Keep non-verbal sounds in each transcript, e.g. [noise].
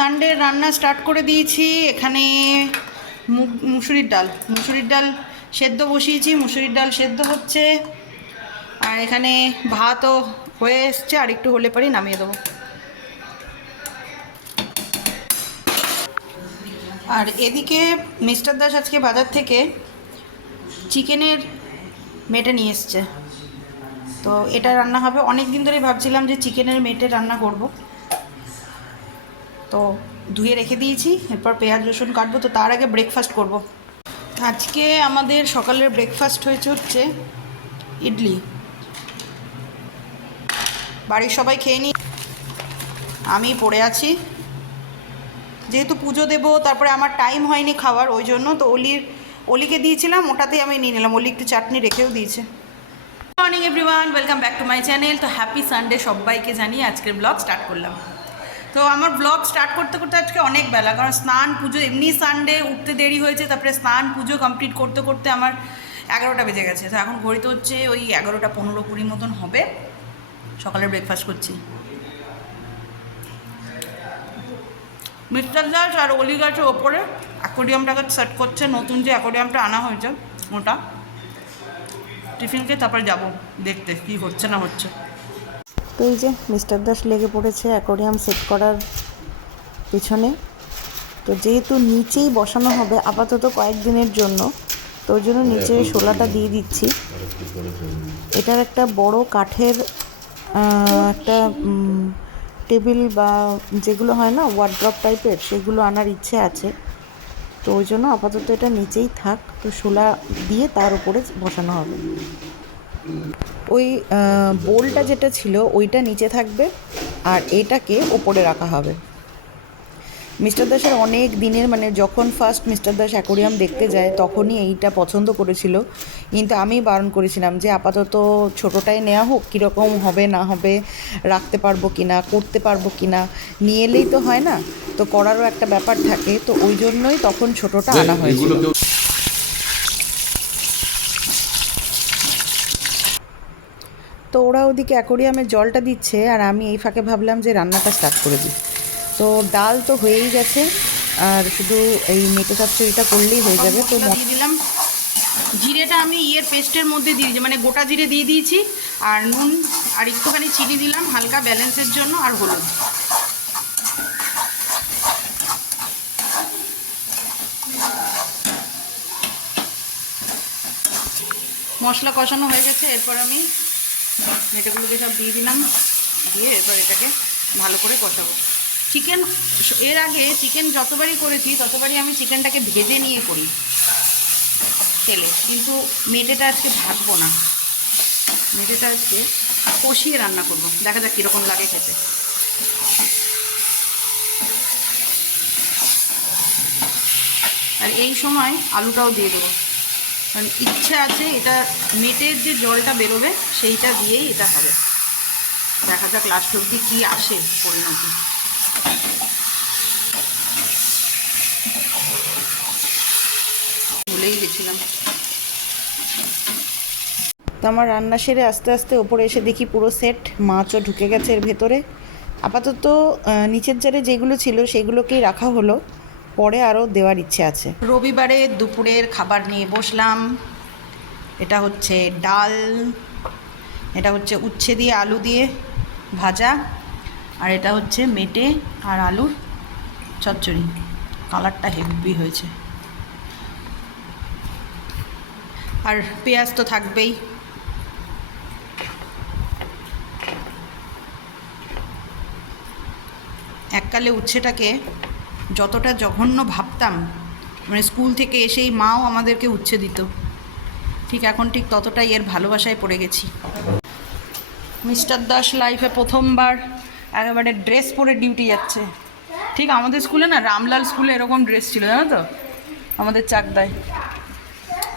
Sunday রান্না start করে দিয়েছি। এখানে মুসুরির ডাল। মুসুরির ডাল সেদ্ধ বসিয়েছি, মুসুরির ডাল সেদ্ধ হচ্ছে। আর এখানে ভাতও হয়ে এসছে, আর একটু হলে পরেই নামিয়ে দেবো। আর এদিকে মিস্টার দাস আজকে বাজার থেকে চিকেনের মেটে নিয়ে এসছে। তো এটা রান্না হবে। অনেক দিন ধরেই ভাবছিলাম যে চিকেনের মেটে রান্না করব। তো ধুয়ে রেখে দিয়েছি, এরপর পেঁয়াজ, রসুন কাটবো, তো তার আগে ব্রেকফাস্ট করব। আজকে আমাদের সকালের ব্রেকফাস্ট হয়েছে হচ্ছে ইডলি। বাড়ির সবাই খেয়ে নি, আমি পড়ে আছি। যেহেতু পুজো দেবো, তারপরে আমার টাইম হয়নি খাওয়ার, ওই জন্য তো অলির, অলিকে দিয়েছিলাম, ওটাতেই আমি নিয়ে নিলাম। অলি একটু চাটনি রেখেও দিয়েছে। Morning everyone welcome back to my channel তো হ্যাপি সানডে সবাইকে জানিয়ে আজকের ব্লগ স্টার্ট করলাম। তো আমার ব্লগ স্টার্ট করতে করতে আজকে অনেক বেলা, কারণ স্নান, পুজো, এমনি সানডে উঠতে দেরি হয়েছে, তারপরে স্নান, পুজো কমপ্লিট করতে করতে আমার এগারোটা বেজে গেছে। তো এখন ঘড়িতে হচ্ছে ওই এগারোটা পনেরো কুড়ি মতন হবে। সকালে ব্রেকফাস্ট করছি। মিস্টার দাস আর অলি গাছের ওপরে অ্যাকোডিয়ামটাকে সেট করছে, নতুন যে অ্যাকোডিয়ামটা আনা হয়েছে, ওটা। টিফিনকে তারপরে যাব দেখতে, কি হচ্ছে না হচ্ছে। তো এই যে মিস্টার দাস লেগে পড়েছে অ্যাকোরিয়াম সেট করার পিছনে। তো যেহেতু নিচেই বসানো হবে আপাতত কয়েকদিনের জন্য তো ওই জন্য নিচে শোলাটা দিয়ে দিচ্ছি। এটার একটা বড় কাঠের একটা টেবিল বা যেগুলো হয় না ওয়ার্ড্রপ টাইপের সেগুলো আনার ইচ্ছে আছে। তো ওই জন্য আপাতত এটা নিচেই থাক। তো শোলা দিয়ে তার উপরে বসানো হবে। ওই বোলটা যেটা ছিল ওইটা নিচে থাকবে আর এটাকে ওপরে রাখা হবে। মিস্টার দাসের অনেক দিনের মানে যখন ফার্স্ট মিস্টার দাস অ্যাকোরিয়াম দেখতে যায় তখনই এইটা পছন্দ করেছিল। কিন্তু আমি বারণ করেছিলাম যে আপাতত ছোটোটাই নেওয়া হোক কীরকম হবে না হবে রাখতে পারব কি না করতে পারব কি না নিয়ে এলেই তো হয় না। তো করারও একটা ব্যাপার থাকে তো ওই জন্যই তখন ছোটোটা আনা হয়েছিল। তো ওরা ওদিকে অ্যাকোরিয়ামে জলটা দিচ্ছে আর আমি এই ফাঁকে ভাবলাম যে রান্নাটা স্টার্ট করে দিই। তো ডাল তো হয়েই গেছে আর শুধু এই মেটে চচ্চড়িটা করলেই হয়ে যাবে। তো দিয়ে দিলাম। জিরেটা আমি ইয়ের পেস্টের মধ্যে দিয়ে দিয়েছি মানে গোটা জিরে দিয়ে দিয়েছি আর নুন আর একটুখানি চিনি দিলাম হালকা ব্যালেন্সের জন্য আর হলুদ। মশলা কষানো হয়ে গেছে এরপর আমি মেটেগুলোকে সব দিয়ে দিলাম। দিয়ে এরপর এটাকে ভালো করে কষাবো। চিকেন এর আগে চিকেন যতবারই করেছি, ততবারই আমি চিকেনটাকে ভেজে নিয়ে করি তেলে। কিন্তু মেটেটা আজকে ভাজবো না। মেটেটা আজকে কষিয়ে রান্না করব। দেখা যাক কীরকম লাগে খেতে। আর এই সময় আলুটাও দিয়ে দেবো। কারণ ইচ্ছে আছে এটা মেটের যে জলটা বেরোবে, সেইটা দিয়েই এটা হবে। দেখা যাক লাস্ট অব্দি কী আসে পরিণতি। ভুলেই গেছিলাম। তো আমার রান্না সেরে আস্তে আস্তে ওপরে এসে দেখি পুরো সেট মাছও ঢুকে গেছে এর ভেতরে। আপাতত নিচের জারে যেগুলো ছিল সেগুলোকেই রাখা হলো। পরে আরও দেওয়ার ইচ্ছে আছে। রবিবারে দুপুরের খাবার নিয়ে বসলাম। এটা হচ্ছে ডাল, এটা হচ্ছে উচ্ছে দিয়ে আলু দিয়ে ভাজা, আর এটা হচ্ছে মেটে আর আলুর চচ্চড়ি। কালারটা হেভি হয়েছে। আর পেঁয়াজ তো থাকবেই। এককালে উচ্ছেটাকে যতটা জঘন্য ভাবতাম মানে স্কুল থেকে এসেই মাও আমাদেরকে উচ্ছে দিত। ঠিক এখন ঠিক ততটাই এর ভালোবাসায় পড়ে গেছি। মিস্টার দাস লাইফে প্রথমবার একেবারে ড্রেস পরে ডিউটি যাচ্ছে। ঠিক আমাদের স্কুলে না, রামলাল স্কুলে এরকম ড্রেস ছিল, জানো তো? আমাদের চাকদায়।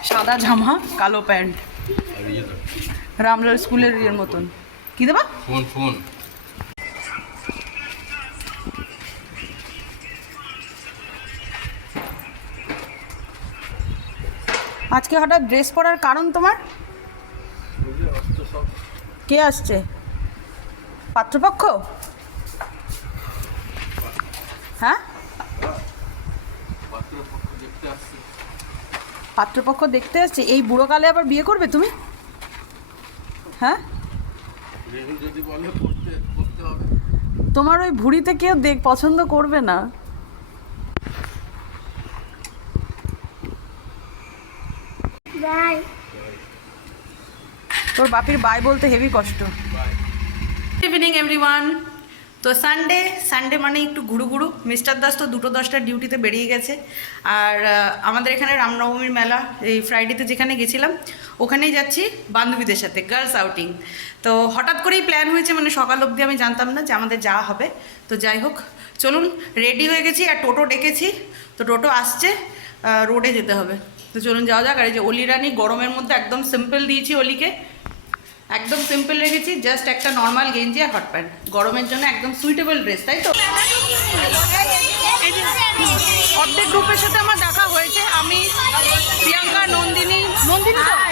সাদা জামা, কালো প্যান্ট। রামলাল স্কুলের ইয়ের মতন। কী দেবা? Phone phone. আজকে হঠাৎ ড্রেস পরার কারণ তোমার? কে আসছে? পাত্রপক্ষ? হ্যাঁ? পাত্রপক্ষ দেখতে আসছে। এই বুড়োকালে আবার বিয়ে করবে তুমি? হ্যাঁ? তোমার ওই ভুড়িতে কেউ দেখ পছন্দ করবে না। বাই তোর বাপির বাই বলতে হেভি কষ্ট। ইভিনিং এভরিওয়ান তো সানডে সানডে মানে একটু ঘুরু ঘুরু মিস্টার দাস তো দুটো দশটার ডিউটিতে বেরিয়ে গেছে। আর আমাদের এখানে রামনবমীর মেলা এই ফ্রাইডেতে যেখানে গেছিলাম ওখানেই যাচ্ছি বান্ধবীদের সাথে গার্লস আউটিং তো হঠাৎ করেই প্ল্যান হয়েছে মানে সকাল অবধি আমি জানতাম না যে আমাদের যাওয়া হবে। তো যাই হোক চলুন রেডি হয়ে গেছি আর টোটো ডেকেছি। তো টোটো আসছে রোডে যেতে হবে। তো চলুন যাওয়া যাক। আর এই যে অলি রানি, গরমের মধ্যে একদম সিম্পল দিয়েছি অলিকে। একদম সিম্পল রেখেছি জাস্ট একটা নর্মাল গেঞ্জি আর হট প্যান্ট গরমের জন্য একদম সুইটেবল ড্রেস তাই তো? অর্ধেক গ্রুপের সাথে আমার দেখা হয়েছে। আমি, প্রিয়াঙ্কা, নন্দিনী। নন্দিনী হ্যাঁ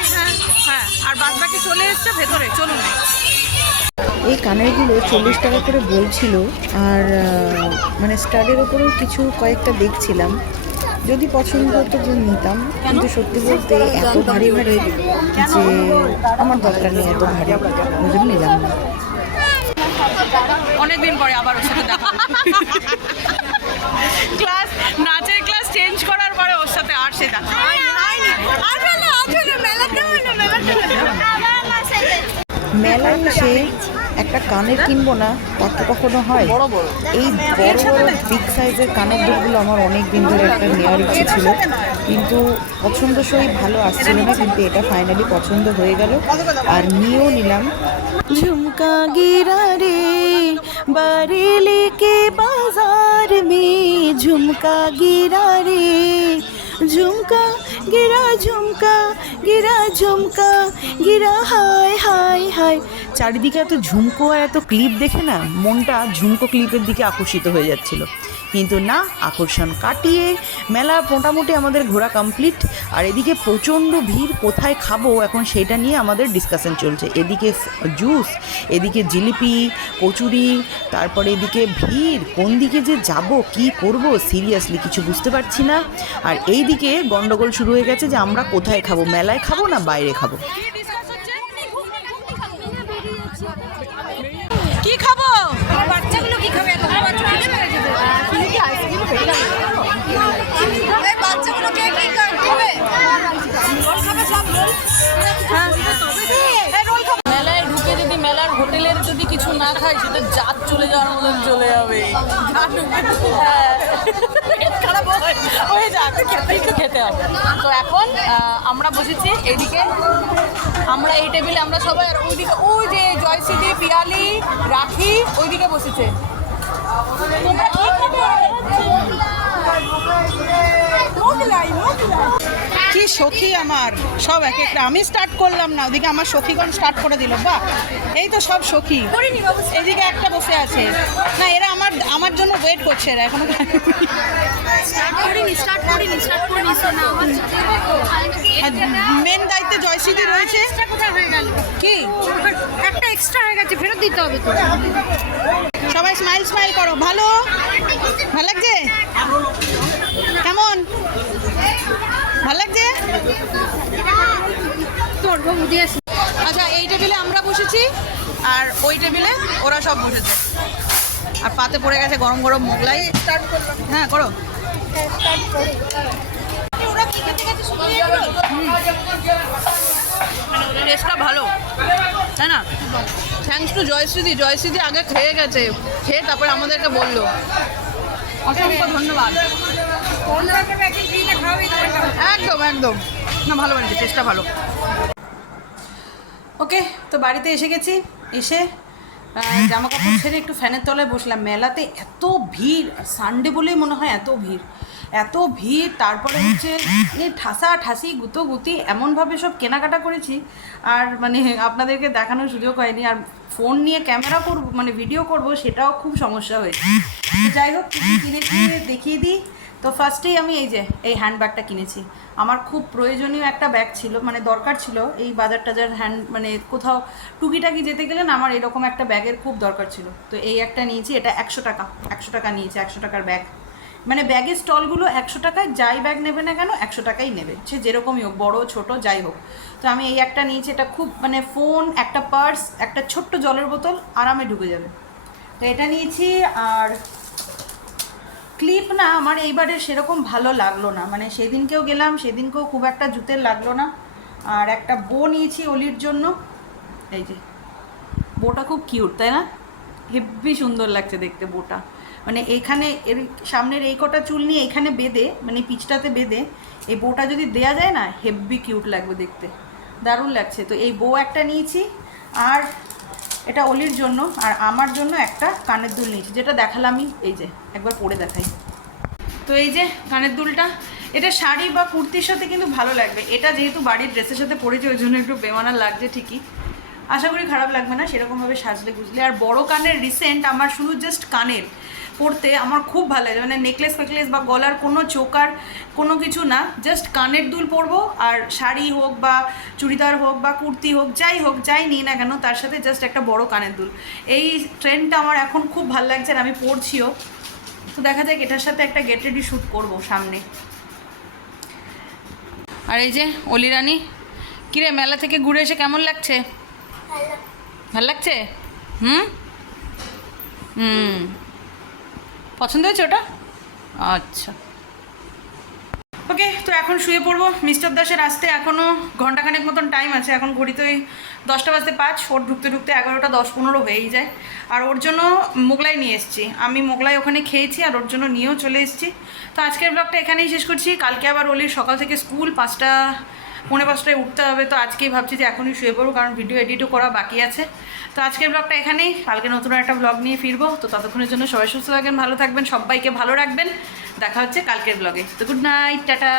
হ্যাঁ। আর বাদ বাকি চলে এসছে ভেতরে। চলুন। এই কানেরগুলো চল্লিশ টাকা করে বলছিল, আর মানে স্টারের ওপরেও কিছু কয়েকটা দেখছিলাম। যদি পছন্দ হতো যে নিতাম কিন্তু সত্যি বলতে এত ভারী ভারী যে আমার দরকার নেই এত ভারী ওই জন্য নিলাম না। অনেকদিন পরে আবার ওর সাথে দেখা [laughs] ক্লাস নাচের ক্লাস চেঞ্জ করার পরে ওর সাথে আর সে দেখা মেলায় এসে একটা কানের কিনবো না তো কখনো হয়। এই বড় বড় বিগ সাইজের কানের দুলগুলো আমার অনেক দিন ধরে একটা নেওয়ার ইচ্ছে ছিল। কিন্তু পছন্দসই ভালো আসছিল না কিন্তু এটা ফাইনালি পছন্দ হয়ে গেল। আর নিয়েও নিলাম। ঝুমকা গিরা রে বারেলি কে বাজার মে ঝুমকা গিরা রে ঝুমকা গিরা ঝুমকা গিরা ঝুমকা, গিরা হায় হায় হায়। চারিদিকে এত ঝুমকো আর এত ক্লিপ দেখে না মনটা ঝুমকো ক্লিপের দিকে আকর্ষিত হয়ে যাচ্ছিল। কিন্তু না, আকর্ষণ কাটিয়ে মেলা মোটামুটি আমাদের ঘোরা কমপ্লিট আর এদিকে প্রচণ্ড ভিড়, কোথায় খাব এখন সেটা নিয়ে আমাদের ডিসকাশন চলছে। এদিকে জুস এদিকে জিলিপি, কচুরি, তারপরে এদিকে ভিড়, কোন দিকে যে যাব, কি করব সিরিয়াসলি কিছু বুঝতে পারছি না। আর এইদিকে গণ্ডগোল শুরু হয়ে গেছে যে আমরা কোথায় খাব? মেলায় খাব না বাইরে খাব? কি খাব? বাচ্চাগুলো কি খাবে তোমার বাচ্চা খেতে পেরেছে বাচ্চাগুলো কে কি খাবে। মেলায় ঢুকে যদি মেলার হোটেলের যদি কিছু না খাই সেটা জাত চলে যাওয়ার মতন চলে যাবে। খেতে একটু হবে। তো এখন আমরা বসেছি এদিকে। আমরা এই টেবিলে, আমরা সবাই আর ওইদিকে, ওই যে জয়সিদি পিয়ালি, রাখি, ওইদিকে বসেছে। তোমরা সখী আমার সব এক একটা। আমি স্টার্ট করলাম না ওদিকে আমার সখীগণ স্টার্ট করে দিল। বাহ! এই তো সব সখী। এদিকে একটা বসে আছে। না এরা আমার আমার জন্য ওয়েট করছে এরা এখনও। মেন দায়িত্বে জয়সিদি রয়েছে। কি? একটা এক্সট্রা হয়ে গেছে ফেরত দিতে হবে তো। সবাই স্মাইল স্মাইল করো। ভালো? ভালো লাগছে? কেমন? ভালো লাগছে? আচ্ছা এই টেবিলে আমরা বসেছি আর ওই টেবিলে ওরা সব বসেছে। আর পাতে পড়ে গেছে গরম গরম মোগলাই। হ্যাঁ করো। টেস্টটা ভালো। তাই না? থ্যাংকস টু জয়শ্রীদি জয়শ্রীদি আগে খেয়ে গেছে। খেয়ে তারপরে আমাদেরকে বলল। অসংখ্য ধন্যবাদ। একদম একদম। না, ভালো বানিয়েছে টেস্টটা ভালো। ওকে, তো বাড়িতে এসে গেছি, এসে জামা কাপড় ছেড়ে একটু ফ্যানের তলায় বসলাম। মেলাতে এত ভিড় সানডে বলেই মনে হয় এত ভিড়। এত ভিড়, তারপরে হচ্ছে ঠাসা ঠাসি গুতো গুতি এমনভাবে সব কেনাকাটা করেছি। আর মানে আপনাদেরকে দেখানোর সুযোগ হয়নি। আর ফোন নিয়ে ক্যামেরা করব মানে ভিডিও করব, সেটাও খুব সমস্যা হয়েছে। যাই হোক কি কি কিনেছি, দেখিয়ে দিই। তো ফার্স্টেই আমি এই যে, এই হ্যান্ডব্যাগটা কিনেছি। আমার খুব প্রয়োজনীয় একটা ব্যাগ ছিল মানে দরকার ছিল এই বাজার টাজার হ্যান্ড মানে কোথাও টুকিটাকি যেতে গেলে না আমার এরকম একটা ব্যাগের খুব দরকার ছিল। তো এই একটা নিয়েছি, এটা একশো টাকা একশো টাকা নিয়েছি, একশো টাকার ব্যাগ মানে ব্যাগের স্টলগুলো একশো টাকায় যাই ব্যাগ নেবে না কেন, একশো টাকাই নেবে। সে যেরকমই হোক, বড়ো, ছোটো, যাই হোক। তো আমি এই একটা নিয়েছি, এটা খুব মানে ফোন একটা পার্স একটা ছোট্ট জলের বোতল, আরামে ঢুকে যাবে। তো এটা নিয়েছি আর ক্লিপ না আমার এইবারে সেরকম ভালো লাগল না। মানে সেদিনকেও গেলাম, সেদিনকেও খুব একটা জুতের লাগল না। আর একটা বো নিয়েছি অলির জন্য। এই যে বোটা খুব কিউট তাই না? হেব্বি সুন্দর লাগছে দেখতে বোটা মানে এখানে এর সামনের এই কটা চুল নিয়ে এখানে বেঁধে মানে পিচটাতে বেঁধে, এই বোটা যদি দেয়া যায় না হেব্বি কিউট লাগবে দেখতে। দারুণ লাগছে। তো এই বো একটা নিয়েছি। আর এটা অলির জন্য আর আমার জন্য একটা কানের দুল নিয়েছি, যেটা দেখালামই এই যে, একবার পরে দেখাই। তো এই যে কানের দুলটা, এটা শাড়ি বা কুর্তির সাথে কিন্তু ভালো লাগবে। এটা যেহেতু বাড়ির ড্রেসের সাথে পরেছি, ওই জন্য একটু বেমানা লাগছে ঠিকই। আশা করি খারাপ লাগবে না, সেরকমভাবে সাজলে গুজলে। আর বড় কানের রিসেন্ট আমার শুধু জাস্ট কানের। পরতে আমার খুব ভালো লাগে। মানে নেকলেস ফেকলেস বা গলার কোনো চোকার কোনো কিছু না জাস্ট কানের দুল পরবো আর শাড়ি হোক বা চুড়িদার হোক বা কুর্তি হোক যাই হোক যাই নিই না কেন তার সাথে জাস্ট একটা বড় কানের দুল। এই ট্রেন্ডটা আমার এখন খুব ভালো লাগছে আর আমি পরছিও। তো দেখা যাক এটার সাথে একটা গেট রেডি শ্যুট করব সামনে। আর এই যে অলিরানি কিরে মেলা থেকে ঘুরে এসে কেমন লাগছে। ভালো লাগছে? হুম? হুম। পছন্দ হয়েছে ওটা? আচ্ছা। ওকে, তো এখন শুয়ে পড়ব। মিস্টার দাসের আসতে এখনও ঘন্টাখানেক মতন টাইম আছে। এখন ঘড়িতে ওই দশটা বাজতে পাঁচ, ওর ঢুকতে ঢুকতে এগারোটা দশ পনেরো হয়েই যায়। আর ওর জন্য মোগলাই নিয়ে এসেছি। আমি মোগলাই ওখানে খেয়েছি আর ওর জন্য নিয়েও চলে এসেছি। তো আজকের ব্লগটা এখানেই শেষ করছি। কালকে আবার ওলির সকাল থেকে স্কুল পাঁচটা পৌনে পাঁচটায় উঠতে হবে, তো আজকেই ভাবছি যে এখনই শুয়ে পড়ব, কারণ ভিডিও এডিটও করা বাকি আছে। তো আজকের ব্লগটা এখানেই, কালকে নতুন একটা ব্লগ নিয়ে ফিরবো, তো ততক্ষণের জন্য সবাই সুস্থ থাকবেন, ভালো থাকবেন, সবাইকে ভালো রাখবেন। দেখা হচ্ছে কালকের ব্লগে তো গুড নাইট টাটা।